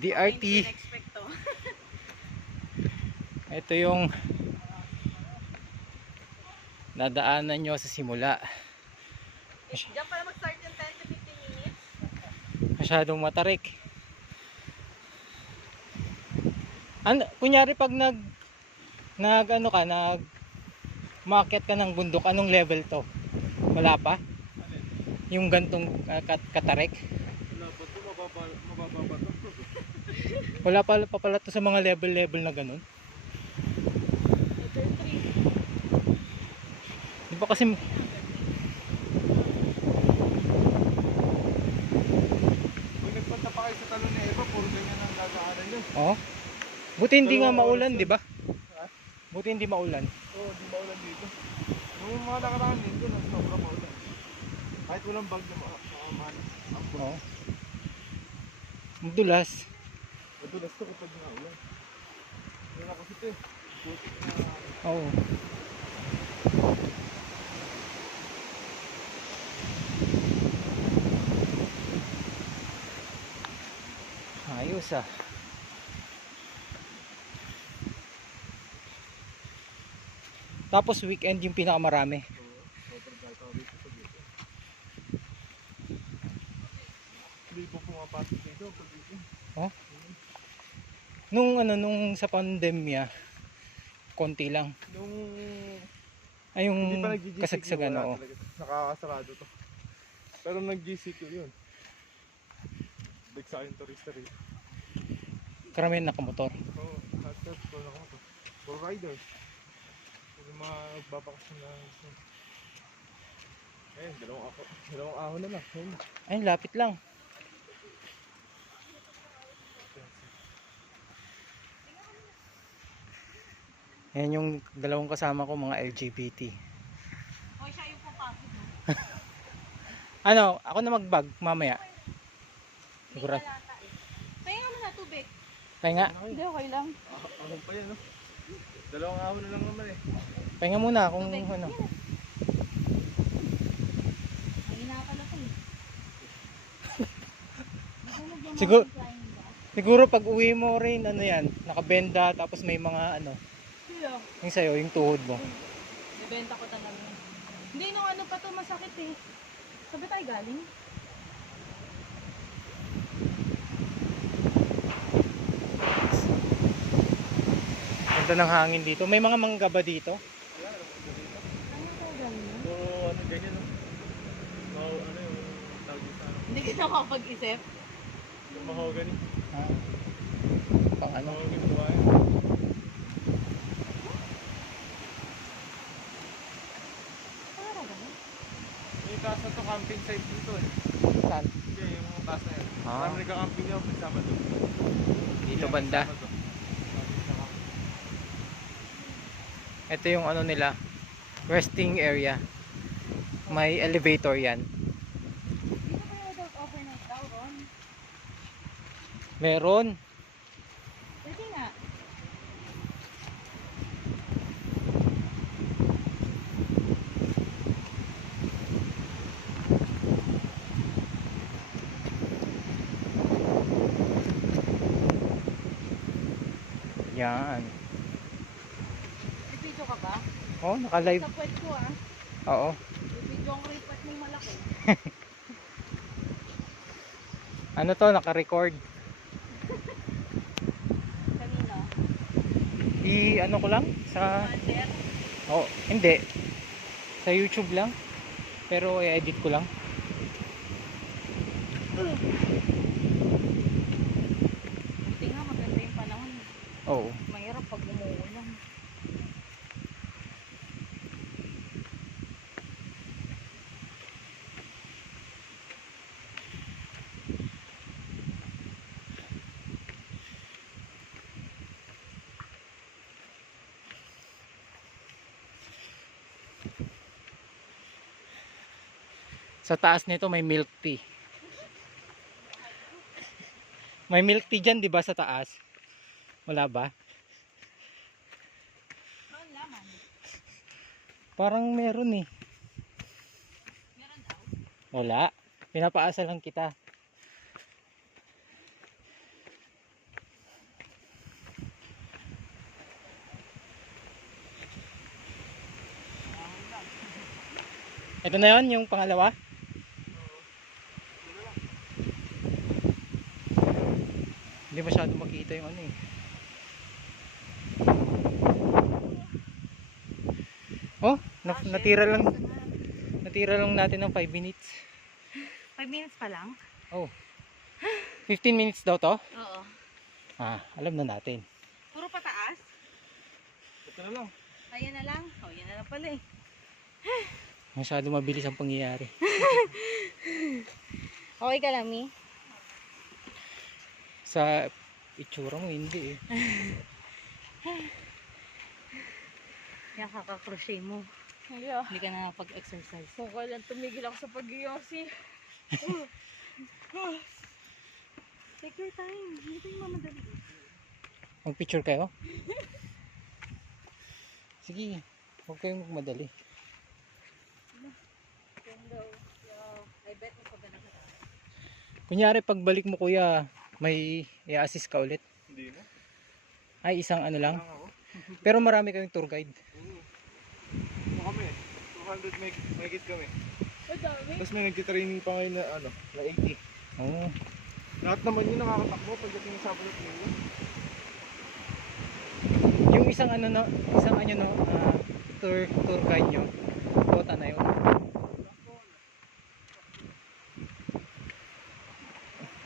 DRT. Ito yung nadaanan nyo sa simula. Diyan pala mag-start yung 10 to 15 minutes. Masyadong matarik. Kunyari pag ano ka, maakyat ka ng bundok, anong level to? Wala pa? Yung gantong katarik? Wala pa ito, mababa pa ito. Wala pa pala to sa mga level na ganun. Level 3. Di ba kasi Kung nagpunta pa kayo sa talon ni Eva, puro ganyan ang gagaanan nyo. oh. Buti hindi nga Dalawang maulan, oras di ba? Ha? Buti hindi maulan. Oo, di maulan dito. Nung mga nakaraan dito, sobra maulan. Kahit walang bag na makamanas. Oh. Madulas. Madulas to kapag naulan. Yun ako kasi ito eh. Putik na. Oo. Ayos ah. Tapos weekend yung pinakamarami. Sobrang gagawin dito sa dito. Hindi po pumapasok dito pag dito. Oh. Nung sa pandemya, konti lang. Nung Ay yung hindi pa nag-GCQ, kasagsagan, wala oo. talaga. Nakakasarado to. Pero nag-GCQ yun. Big sa akin turista rin. Karamihan nakamotor. Oo, hotspot ko na ako to. For riders. Yung mga nagbabakasyon na. Ayun, dalawang ahon na lang. Ayun. Ay, lapit lang. Yan yung dalawang kasama ko, mga LGBT. O, siya yung papasok. Ano, ako na mag-bag mamaya. Siguro. Kaya nga mo na tubig. Pahinga. Hindi, okay lang. Ahon pa yan, no? Dalawang ahon na lang naman eh. Pahinga muna kung Tubig. ano. Ay, na pala ito eh. Siguro pag uwi mo rin, ano yan, nakabenda, tapos may mga ano, Sila. yung sa'yo, yung tuhod mo. Ibenta ko talaga. Hindi, nung ano pa to masakit eh. Sabi tayo galing? Ganda ng hangin dito. May mga mangga ba dito? Ano tayo galing yun? So, ano ganyan, no? No, ano yung tawag dito sa ano? Hindi kita makapag-isip. Yung mahogany. Ah, pang ano? Mahogany ba yan? Para ba? Yung taas na to camping site dito eh. Saan? Hindi, yung taas na yan. Ah. Marami nagka-camping yan pag Sabado. Dito Yan, banda. Sabado. Ito yung ano nila, resting area. May elevator yan. Dito kaya daw overnight daw, Ron? Meron. Pwede nga. Yan. May video ka ba? Oh, naka-live. Sa puwet ko ah. Oo. May video ang ripat mong malaki. Ano to, naka-record. Kanina. Ano ko lang sa Mother. oh, hindi. Sa YouTube lang. Pero i-edit ko lang. Buti nga maganda yung panahon. Oo. Mahirap pag umuulan. Sa taas nito may milk tea. May milk tea dyan, di ba, sa taas? Wala ba? Ano laman? Parang meron eh. Meron daw. Wala. Pinapaasa lang kita. Ito na yon yung pangalawa. Hindi masyado makita yung ano eh. Oh, natira lang natin ng 5 minutes. 5 minutes pa lang? Oh. 15 minutes daw to? Oo. Ah, alam na natin. Puro pataas? Ito na lang. Ayan na lang. Oh, yan na lang pala eh. Masyado mabilis ang pangyayari. Okay ka lang, Mi? Sa itsura mo hindi eh. Yan kaka-crochet mo. Yeah. Hindi ka na pag-exercise. Kung kailan tumigil ako sa pag-iyosi. Take your time. Hindi tayo mamadali. Mag-picture kayo? Sige, huwag kayong magmadali. I bet mo pag ganun. Kunyari pagbalik mo kuya, may i-assist ka ulit. Hindi na. Ay, isang ano lang. Lang ako. Pero marami kayong tour guide. Ito kami. 200 megit kami. Madami. Tapos may nagtitraining pa ngayon na ano, na 80. Oo. Lahat naman yun nakakatakbo pagdating sa Sabado at Linggo. Yung isang ano no, tour guide nyo. Kota na yun.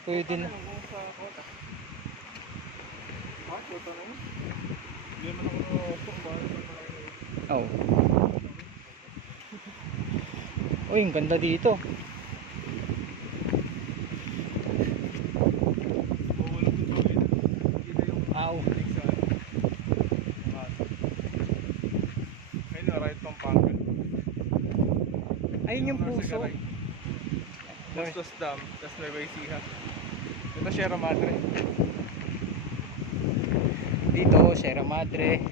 Pwede na. Kung sa kota. Ha? Kota na yun? Hindi naman ako na-opong ba? Oo. Uy, ang ganda dito. Mawalong yung tubig. Kita yung Aw. lake sa ano. Ayun na, right Pampanga. Ayun yung puso. Bustos Dam, tapos Nueva Ecija. Ito Sierra Madre. Dito, Sierra Madre.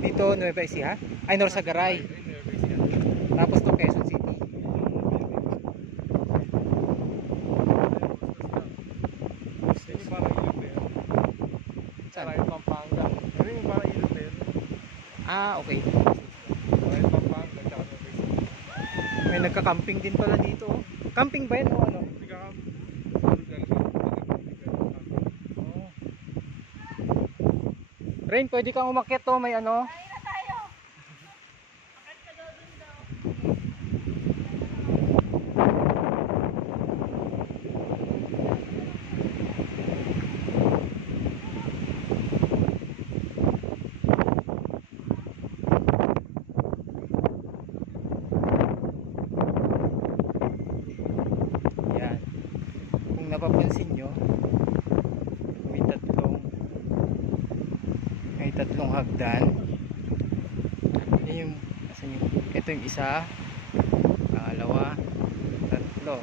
Dito, Nueva Ecija. Ay, Norsagaray. Ayun, Nueva Ecija. Tapos to Quezon City. Bustos Dam. Yun yung parang ilog na yun. Sa right Pampanga. Yun yung parang ilog na yun. Ah, okay. Right Pampanga, tsaka Nueva Ecija. May nagka-camping din pala dito. Camping ba yan o ano? Hindi ka Oo. Rain, pwede kang umakyat to. May ano? Yan. Kung napapansin nyo, may tatlong hagdan. Yan yung, asan yung, ito yung isa, pangalawa, tatlo.